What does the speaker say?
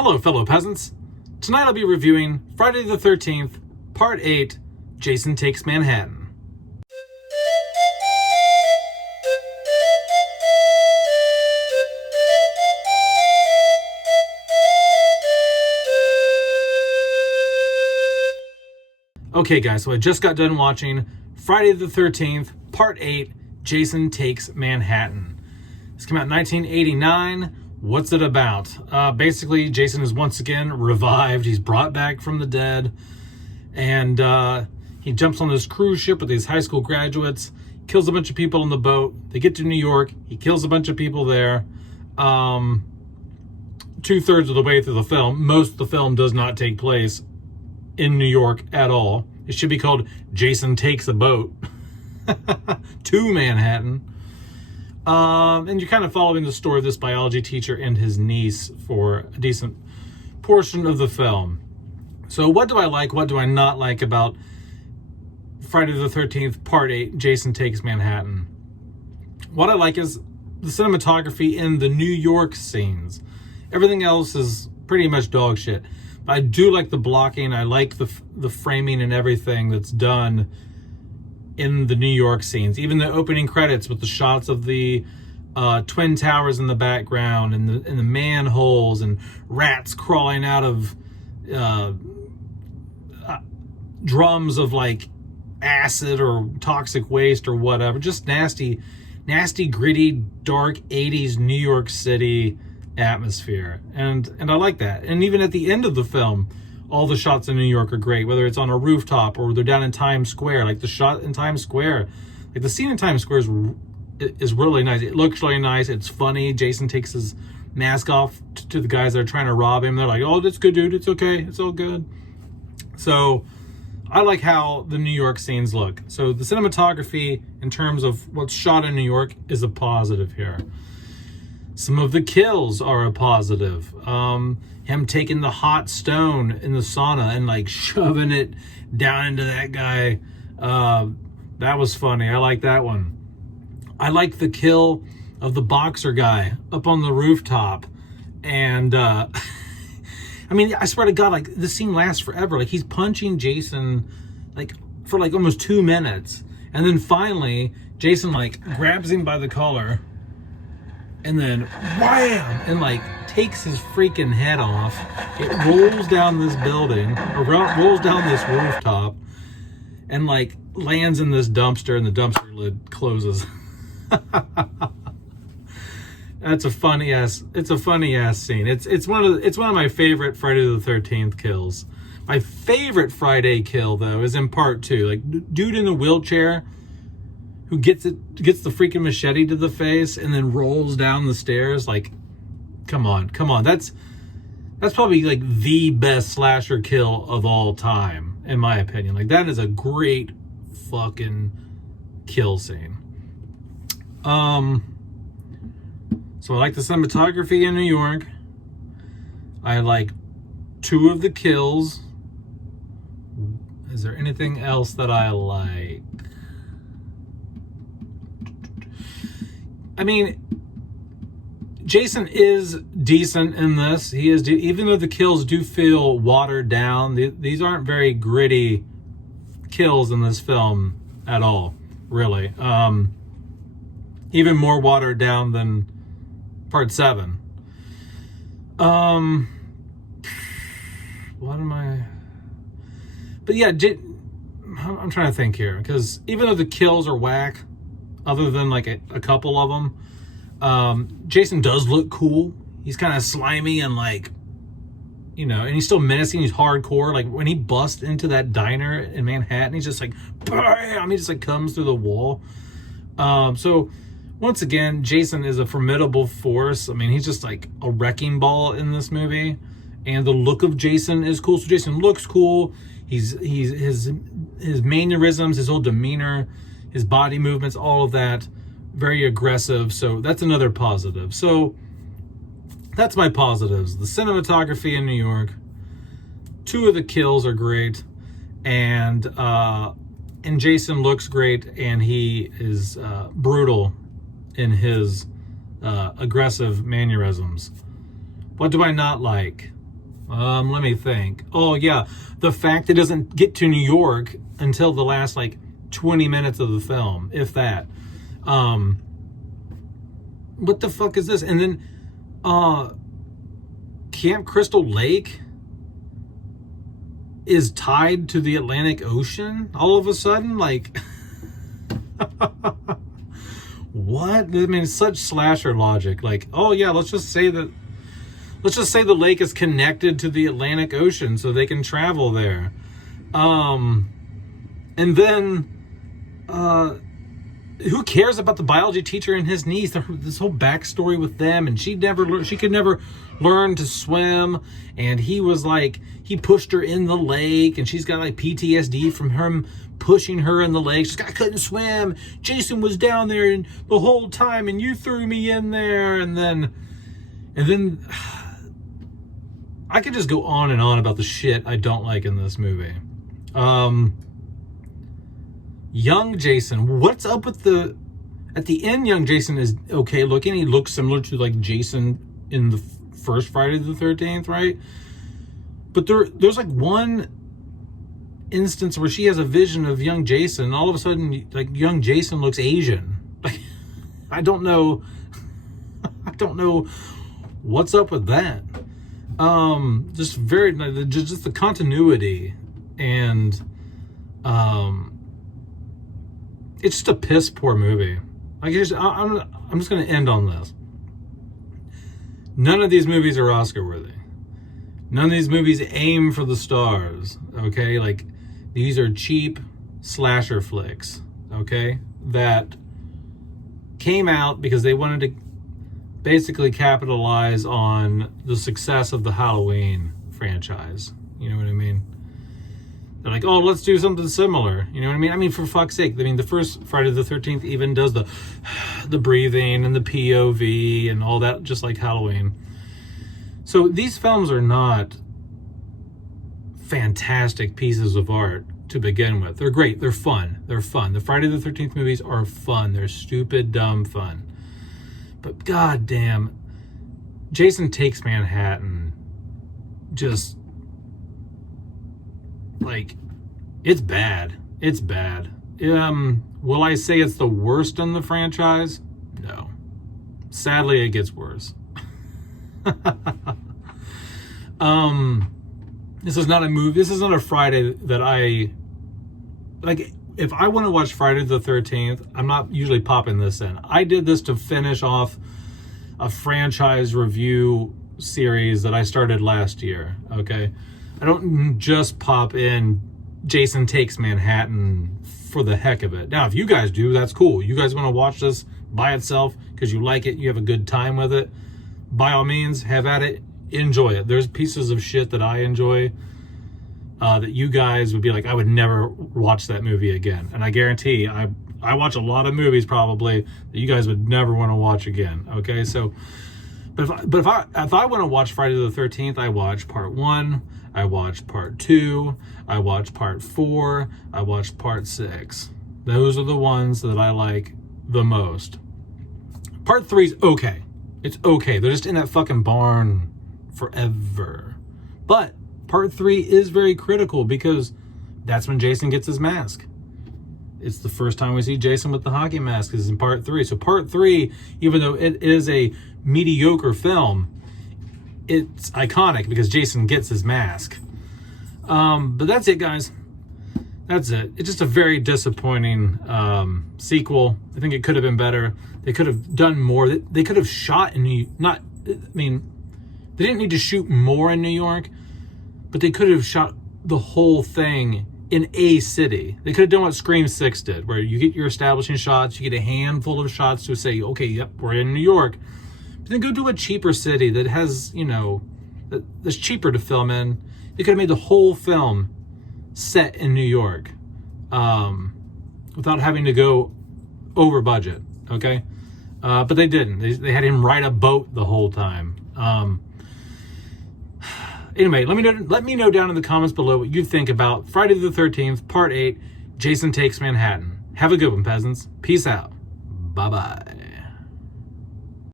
Hello, fellow peasants. Tonight I'll be reviewing Friday the 13th, Part 8, Jason Takes Manhattan. Okay guys, so I just got done watching Friday the 13th, Part 8, Jason Takes Manhattan. This came out in 1989. What's it about? Basically, Jason is once again revived. He's brought back from the dead. And he jumps on this cruise ship with these high school graduates, kills a bunch of people on the boat. They get to New York. He kills a bunch of people there. 2/3 of the way through the film, most of the film does not take place in New York at all. It should be called Jason Takes a Boat to Manhattan. And you're kind of following the story of this biology teacher and his niece for a decent portion of the film. So what do I like, what do I not like about Friday the 13th, Part 8, Jason Takes Manhattan? What I like is the cinematography in the New York scenes. Everything else is pretty much dog shit. But I do like the blocking. I like the framing and everything that's done in the New York scenes. Even the opening credits with the shots of the Twin Towers in the background and the manholes and rats crawling out of drums of like acid or toxic waste or whatever. Just nasty, gritty, dark 80s New York City atmosphere. And I like that. And even at the end of the film, all the shots in New York are great, whether it's on a rooftop or they're down in Times Square. Like the shot in Times Square, like the scene in Times Square is really nice. It looks really nice. It's funny. Jason takes his mask off to the guys that are trying to rob him. They're like, "Oh, that's good, dude. It's okay. It's all good." So I like how the New York scenes look. So the cinematography in terms of what's shot in New York is a positive here. Some of the kills are a positive. Him taking the hot stone in the sauna and like shoving it down into that guy. That was funny. I like that one. I like the kill of the boxer guy up on the rooftop. And I mean, I swear to God, like this scene lasts forever. Like he's punching Jason like for like almost 2 minutes. And then finally, Jason like grabs him by the collar and then wham! And like takes his freaking head off. It rolls down this building, or rolls down this rooftop, and like lands in this dumpster, and the dumpster lid closes. It's a funny ass scene. It's one of my favorite Friday the 13th kills. My favorite Friday kill though is in Part 2. Like dude in the wheelchair who gets the freaking machete to the face and then rolls down the stairs. Like, come on. That's probably like the best slasher kill of all time, in my opinion. Like that is a great fucking kill scene. So I like the cinematography in New York. I like 2 of the kills. Is there anything else that I like? I mean, Jason is decent in this. He is, even though the kills do feel watered down. These aren't very gritty kills in this film at all, really. Even more watered down than Part 7. What am I? But yeah, I'm trying to think here, because even though the kills are whack, other than like a couple of them, Jason does look cool. He's kind of slimy and like, you know, and he's still menacing. He's hardcore. Like when he busts into that diner in Manhattan, he's just like, bam! He just like comes through the wall. So once again, Jason is a formidable force. I mean, he's just like a wrecking ball in this movie, and the look of Jason is cool. So Jason looks cool. His mannerisms, his whole demeanor, his body movements, all of that, very aggressive. So that's another positive. So that's my positives. The cinematography in New York. 2 of the kills are great. And Jason looks great, and he is brutal in his aggressive mannerisms. What do I not like? Let me think. Oh, yeah. The fact it doesn't get to New York until the last, like, 20 minutes of the film, if that. What the fuck is this? And then, Camp Crystal Lake is tied to the Atlantic Ocean all of a sudden? Like, what? I mean, it's such slasher logic. Like, oh, yeah, let's just say the lake is connected to the Atlantic Ocean so they can travel there. And then, who cares about the biology teacher and his niece? This whole backstory with them, and she could never learn to swim, and he was like, he pushed her in the lake, and she's got like PTSD from him pushing her in the lake. She's like, I couldn't swim. Jason was down there and the whole time, and you threw me in there, and then I could just go on and on about the shit I don't like in this movie. Young Jason, what's up with at the end, young Jason is okay looking. He looks similar to like Jason in the first Friday the 13th, right? But there's like one instance where she has a vision of young Jason, and all of a sudden, like, young Jason looks Asian. Like, I don't know what's up with that. Just the continuity, and it's just a piss poor movie. I'm just going to end on this. None of these movies are Oscar worthy. None of these movies aim for the stars. Okay, like, these are cheap slasher flicks. Okay, that came out because they wanted to basically capitalize on the success of the Halloween franchise. You know what I mean? They're like, oh, let's do something similar. You know what I mean? I mean, for fuck's sake. I mean, the first Friday the 13th even does the breathing and the POV and all that, just like Halloween. So these films are not fantastic pieces of art to begin with. They're great. They're fun. They're fun. The Friday the 13th movies are fun. They're stupid, dumb fun. But goddamn, Jason Takes Manhattan, just, like, it's bad. It's bad. Will I say it's the worst in the franchise? No. Sadly, it gets worse. This is not a movie. This is not a Friday that I like. If I want to watch Friday the 13th, I'm not usually popping this in. I did this to finish off a franchise review series that I started last year. Okay, I don't just pop in Jason Takes Manhattan for the heck of it. Now, if you guys do, that's cool. You guys want to watch this by itself because you like it, you have a good time with it, by all means, have at it. Enjoy it. There's pieces of shit that I enjoy that you guys would be like, I would never watch that movie again. And I guarantee I watch a lot of movies probably that you guys would never want to watch again. Okay, so but if I want to watch Friday the 13th, I watch part 1, I watch part 2, I watch part 4, I watch part 6. Those are the ones that I like the most. Part 3's okay. It's okay. They're just in that fucking barn forever. But part 3 is very critical because that's when Jason gets his mask. It's the first time we see Jason with the hockey mask is in part 3. So part 3, even though it is a mediocre film, it's iconic because Jason gets his mask. But that's it, guys. That's it. It's just a very disappointing sequel. I think it could have been better. They could have done more. They could have shot in they didn't need to shoot more in New York, but they could have shot the whole thing in a city. They could have done what Scream 6 did, where you get your establishing shots, you get a handful of shots to say, okay, yep, we're in New York. But then go to a cheaper city that has, that's cheaper to film in. They could have made the whole film set in New York without having to go over budget, okay? But they didn't. They had him ride a boat the whole time. Anyway, let me know down in the comments below what you think about Friday the 13th, Part 8, Jason Takes Manhattan. Have a good one, peasants. Peace out. Bye-bye.